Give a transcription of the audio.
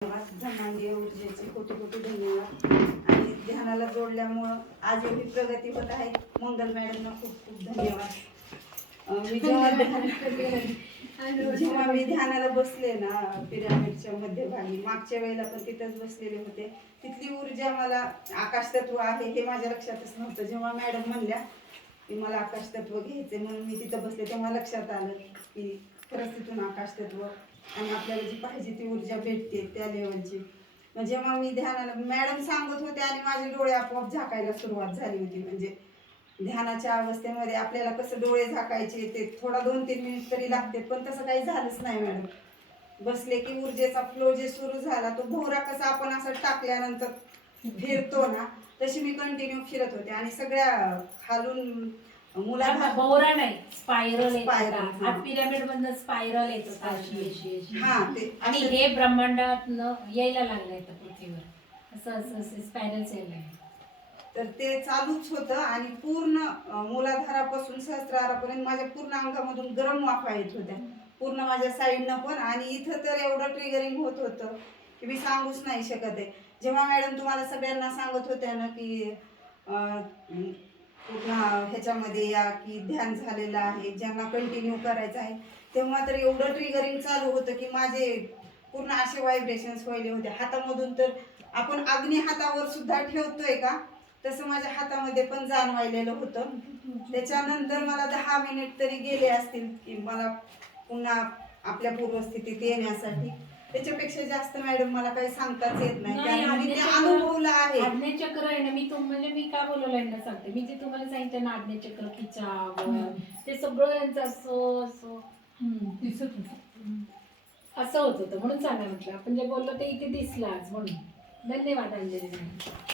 धन्वंतरी ऊर्जेचे कोटी कोटी धन्यवाद आणि ध्यानाला जोडल्यामुळं आज एवढी प्रगती होत आहे. मंगल मॅडमना खूप खूप धन्यवाद. जेव्हा मी ध्यानाला बसले ना पिरामिडच्या मध्यभागी, मागच्या वेळेला पण तिथंच बसलेले होते, तिथली ऊर्जा मला आकाश तत्व आहे हे माझ्या लक्षातच नव्हतं. जेव्हा मॅडम म्हणल्या की मला आकाश तत्व घ्यायचे म्हणून मी तिथं बसले, तेव्हा लक्षात आलं की खरंच तिथून आकाश तत्व आणि आपल्याला जी पाहिजे ती ऊर्जा भेटते त्या लेवलची. मग जेव्हा मी ध्यानाला मॅडम सांगत होते आणि माझे डोळे आपोआप झाकायला सुरुवात झाली होती. म्हणजे ध्यानाच्या अवस्थेमध्ये आपल्याला कसं डोळे झाकायचे ते थोडा 2-3 मिनिट तरी लागते, पण तसं काही झालंच नाही मॅडम. बसले की ऊर्जेचा फ्लो जे सुरू झाला तो भोवरा कसा आपण असं टाकल्यानंतर फिरतो ना, तशी मी कंटिन्यू फिरत होते आणि सगळ्या खालून मुलाला भोवरा नाही, स्पायरल स्पायरल हा पिरामिड मधनं स्पायरल येत होता अशी हा ते आणि हे ब्रह्मांडातनं यायला लागलंय तर पृथ्वीवर असं असं असं स्पायरल्स यायला लागले. तर ते चालूच होतं आणि पूर्ण मूलाधारापासून सहस्रारापर्यंत माझ्या पूर्ण अंगामधून गरम वाफा येत होत्या, पूर्ण माझ्या साईडनं पण. आणि इथं तर एवढं ट्रिगरिंग होत होतं की मी सांगूच नाही शकत आहे. जेव्हा मॅडम तुम्हाला सगळ्यांना सांगत होत्या ना की पूर्ण ह्याच्यामध्ये या की ध्यान झालेलं आहे, ज्यांना कंटिन्यू करायचं आहे, तेव्हा तर एवढं ट्रिगरिंग चालू होतं की माझे पूर्ण असे व्हायब्रेशन्स व्हायले होते हातामधून. तर आपण अग्नी हातावर सुद्धा ठेवतोय का तसं माझ्या हातामध्ये पण जाणवायलेलं होतं. त्याच्यानंतर मला 10 मिनिट तरी गेले असतील की मला पुन्हा आपल्या पूर्वस्थितीत येण्यासाठी. त्याच्यापेक्षा जास्त मॅडम मला काही सांगताच येत नाही, कारण मी ते अनुभवलं आहे. आज्ञाचक्र आहे ना, मी तुम्हाला मी का बोलवलं ना सांगते. मी जे तुम्हाला सांगितलं ना आज्ञाचक्र खिचा ते सगळं यांचं असं असं दिसत होतं, असं होत होतं. म्हणून सांगा म्हटलं आपण जे बोललो ते इथे दिसलं आज. म्हणून धन्यवाद अंजली.